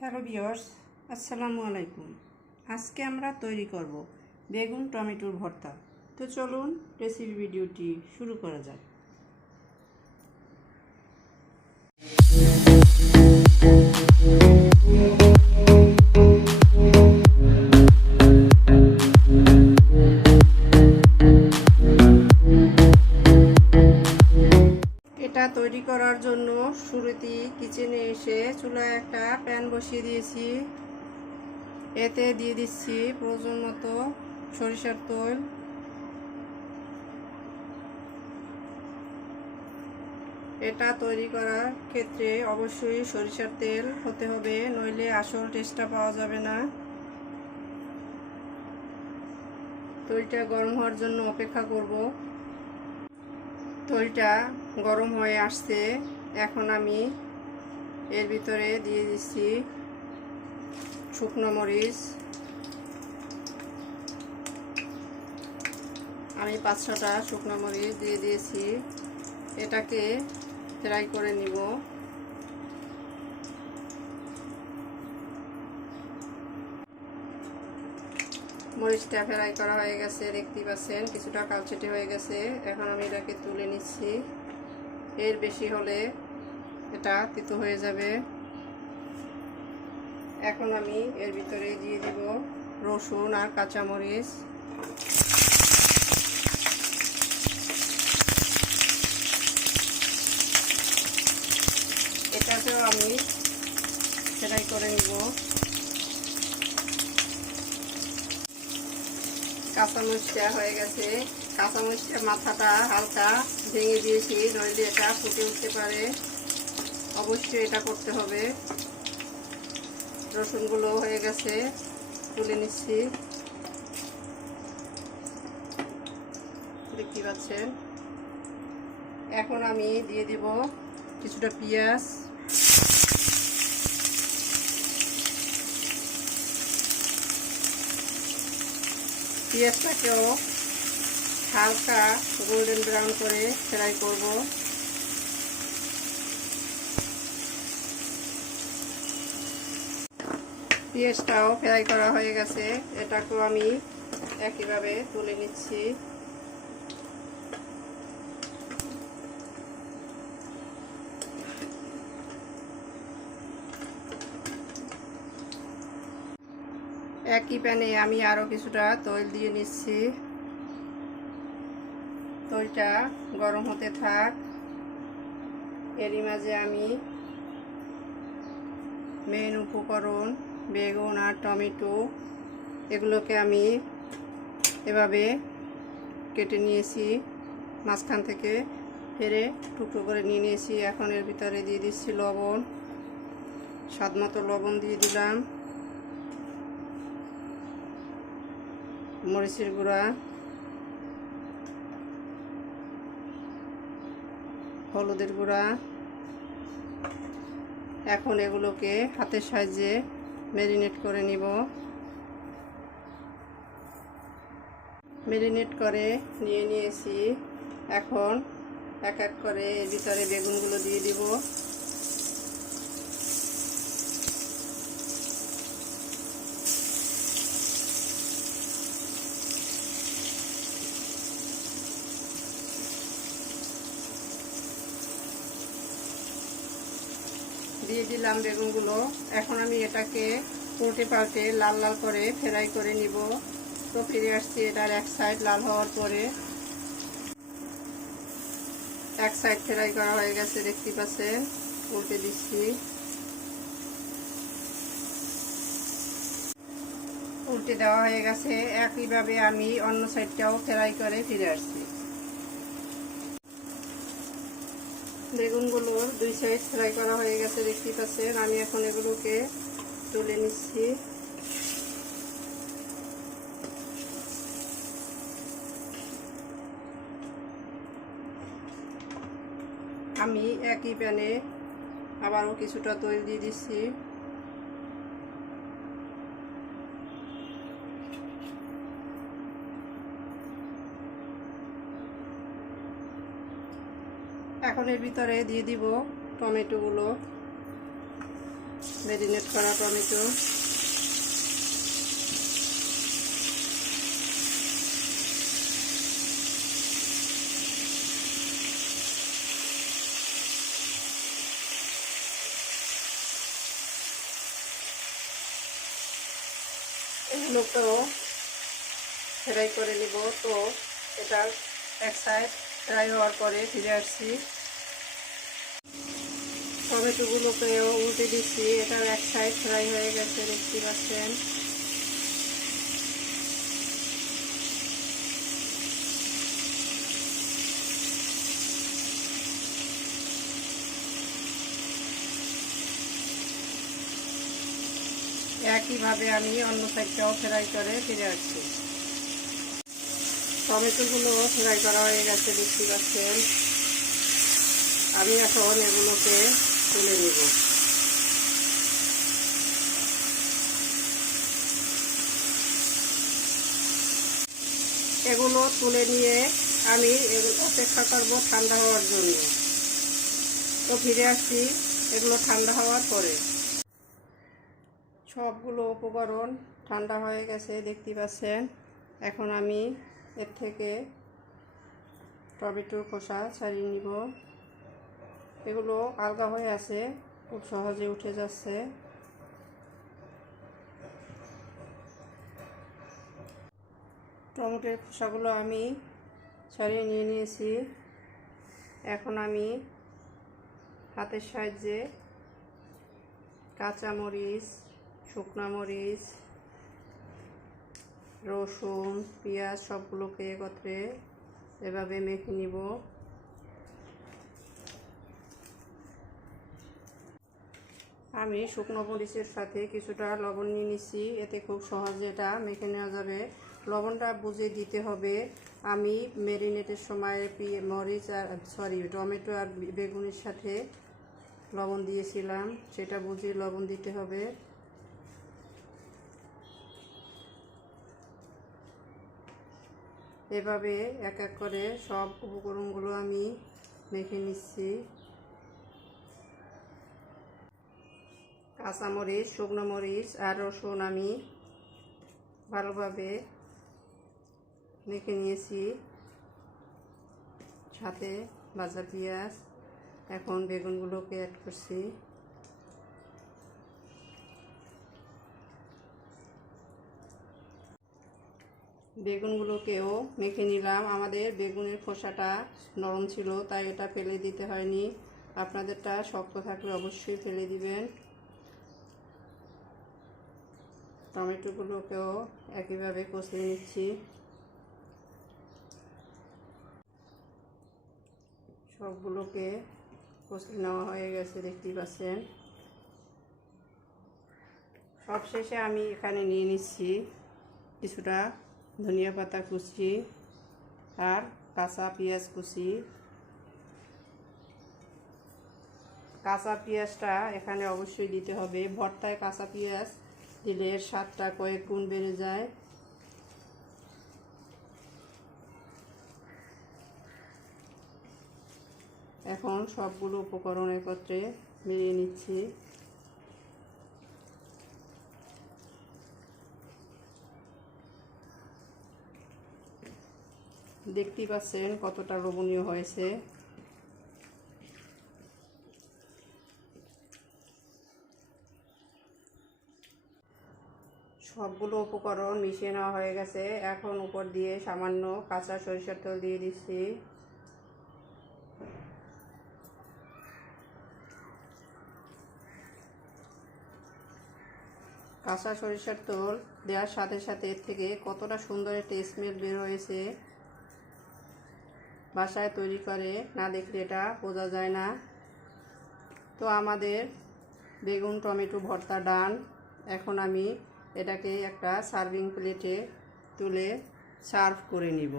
Hello viewers, আসসালামু আলাইকুম। আজকে আমরা তৈরি করব বেগুন টমেটোর ভর্তা। তো চলুন রেসিপি ভিডিওটি শুরু করা যাক। এটা তৈরি করার জন্য শুরুতেই কিচেনে এসে চুলায় একটা প্যান বসিয়ে দিয়েছি। এতে দিয়ে দিচ্ছি প্রয়োজন মতো সরিষার তেল। এটা তৈরি করার ক্ষেত্রে অবশ্যই সরিষার তেল হতে হবে, নইলে আসল টেস্টটা পাওয়া যাবে না। তেলটা গরম হওয়ার জন্য অপেক্ষা করব। তেলটা গরম হয়ে আসছে, এখন আমি এর ভিতরে দিয়ে দিচ্ছি শুকনো মরিচ। আমি 5-6টা শুকনো মরিচ দিয়ে দিয়েছি। এটাকে ফ্রাই করে নিব। মরিচটা ফ্রাই করা হয়ে গেছে, দেখতেই পাচ্ছেন কিছুটা কালচেটে হয়ে গেছে। এখন আমি এটাকে তুলে নিচ্ছি। এর বেশি হলে এটা তিতো হয়ে যাবে। এখন আমি এর ভিতরে দিয়ে দিব রসুন আর কাঁচামরিচ। এটাকেও আমি ফ্রাই করে নিব। কাঁচামরিচটা হয়ে গেছে। কাঁচামরিচটা মাথাটা হালকা ভেঙে দিয়েছি, নইলে এটা ফুটে উঠতে পারে। অবশ্যই এটা করতে হবে। রসুনগুলো হয়ে গেছে, তুলে নিচ্ছি। দেখতে পাচ্ছেন। এখন আমি দিয়ে দিব কিছুটা পেঁয়াজ। পেঁয়াজটাকেও হালকা গোল্ডেন ব্রাউন করে ফ্রাই করব। পেঁয়াজটাও ফ্রাই করা হয়ে গেছে, এটাকেও আমি একইভাবে তুলে নিচ্ছি। একই প্যানে আমি আরও কিছুটা তেল দিয়ে নিচ্ছি। তেলটা গরম হতে থাক। এরই মাঝে আমি মেন উপকরণ বেগুন আর টমেটো এগুলোকে আমি এভাবে কেটে নিয়েছি, মাঝখান থেকে ফেরে টুকরো করে নিয়ে নিয়েছি। এখন এর ভিতরে দিয়ে দিচ্ছি লবণ, স্বাদমতো লবণ দিয়ে দিলাম, মরিচের গুঁড়া, হলুদের গুঁড়া। এখন এগুলোকে হাতের সাহায্যে ম্যারিনেট করে নিব। ম্যারিনেট করে নিয়ে নিয়েছি। এখন এক এক করে এর ভিতরে বেগুনগুলো দিয়ে দিব। দিয়ে দিলাম বেগুনগুলো। এখন আমি এটাকে উল্টে পাল্টে লাল লাল করে ফ্রাই করে নিব। তো ফিরে আসছি এটার এক সাইড লাল হওয়ার পরে। এক সাইড ফ্রাই করা হয়ে গেছে, দেখতে পাচ্ছেন। উল্টে দিচ্ছি। উল্টে দেওয়া হয়ে গেছে। একইভাবে আমি অন্য সাইডটাও ফ্রাই করে ফিরে আসছি। বেগুনগুলোর দুই সাইড ফ্রাই করা হয়ে গেছে, দেখতে পাচ্ছেন। আমি এখন এগুলোকে তুলে নিচ্ছি। আমি একই প্যানে আবারও কিছুটা তেল দিয়ে দিচ্ছি। এখন এর ভিতরে দিয়ে দিব টমেটোগুলো। ম্যারিনেট করা টমেটো। এগুলোকেও ফ্রাই করে নিব। তো এটা এক সাইড ফ্রাই হওয়ার পরে ফিরে আসছি। টমেটোগুলোকেও উল্টে দিচ্ছি, এটার এক সাইড ফ্রাই হয়ে গেছে, দেখতে পাচ্ছেন। একইভাবে আমি অন্য সাইডটাও ফ্রাই করে ফিরে আসছি। টমেটোগুলো ফ্রাই করা হয়ে গেছে, দেখতে পাচ্ছেন। আমি এখন এগুলোকে তুলে নেব। এগুলো তুলে নিয়ে আমি অপেক্ষা করব ঠান্ডা হওয়ার জন্য। তো ফিরে আসছি এগুলো ঠান্ডা হওয়ার পরে। সবগুলো উপকরণ ঠান্ডা হয়ে গেছে, দেখতে পাচ্ছেন। এখন আমি এর থেকে টমেটোর খোসা ছাড়িয়ে নিব। এগুলো আলগা হয়ে আছে, খুব সহজে উঠে যাচ্ছে। টমেটোর খোসাগুলো আমি ছাড়িয়ে নিয়ে নিয়েছি। এখন আমি হাতের সাহায্যে কাঁচামরিচ, শুকনা মরিচ, রসুন, পেঁয়াজ সবগুলোকে একত্রে এভাবে মেখে নিব। আমি শুকনো মরিচের সাথে কিছুটা লবণ নিয়ে নিচ্ছি, এতে খুব সহজে এটা মেখে নেওয়া যাবে। লবণটা বুঝে দিতে হবে। আমি ম্যারিনেটের সময় মরিচ আর টমেটো আর বেগুনের সাথে লবণ দিয়েছিলাম, সেটা বুঝে লবণ দিতে হবে। এভাবে এক এক করে সব উপকরণগুলো আমি মেখে নিচ্ছি। কাঁচামরিচ, শুকনো মরিচ আর রসুন আমি ভালোভাবে মেখে নিয়েছি, সাথে ভাজা পেঁয়াজ। এখন বেগুনগুলোকে অ্যাড করছি। বেগুনগুলোকেও মেখে নিলাম। আমাদের বেগুনের খোসাটা নরম ছিল, তাই এটা ফেলে দিতে হয়নি। আপনাদেরটা শক্ত থাকলে অবশ্যই ফেলে দিবেন। টমেটোগুলোকেও একইভাবে কষিয়ে নিচ্ছি। সবগুলোকে কষিয়ে নেওয়া হয়ে গেছে, দেখতেই পাচ্ছেন। সবশেষে আমি এখানে নিয়ে নিচ্ছি কিছুটা ধনিয়া পাতা কুচি আর কাঁচা পেঁয়াজ কুচি। কাঁচা পেঁয়াজটা এখানে অবশ্যই দিতে হবে। ভর্তায় কাঁচা পেঁয়াজ দিলে এর স্বাদটা কয়েক গুণ বেড়ে যায়। এখন সবগুলো উপকরণ একত্রে মিলিয়ে নিচ্ছি। দেখতেই পাচ্ছেন কতটা লোভনীয় হয়েছে। সবগুলো উপকরণ মিশিয়ে নেওয়া হয়ে গেছে। এখন উপর দিয়ে সামান্য কাঁচা সরিষার তেল দিয়ে দিচ্ছি। কাঁচা সরিষার তেল দেওয়ার সাথে সাথে এর থেকে কতটা সুন্দর একটা স্মেল বের হয়েছে। বাসায় তৈরি করে না দেখলে এটা বোঝা যায় না। তো আমাদের বেগুন টমেটো ভর্তা ডান। এখন আমি এটাকে একটা সার্ভিং প্লেটে তুলে সার্ভ করে নিব।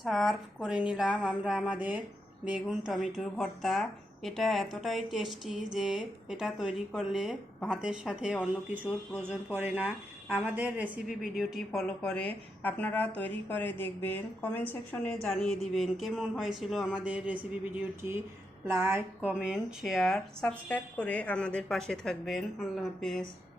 সার্ভ করে নিলাম আমরা আমাদের বেগুন টমেটো ভর্তা। এটা এতটাই টেস্টি যে এটা তৈরি করলে ভাতের সাথে অন্য কিছুর প্রয়োজন পড়ে না। আমাদের রেসিপি ভিডিওটি ফলো করে আপনারা তৈরি করে দেখবেন। কমেন্ট সেকশনে জানিয়ে দিবেন কেমন হয়েছিল আমাদের রেসিপি ভিডিওটি। লাইক, কমেন্ট, শেয়ার, সাবস্ক্রাইব করে আমাদের পাশে থাকবেন। আল্লাহ হাফেজ।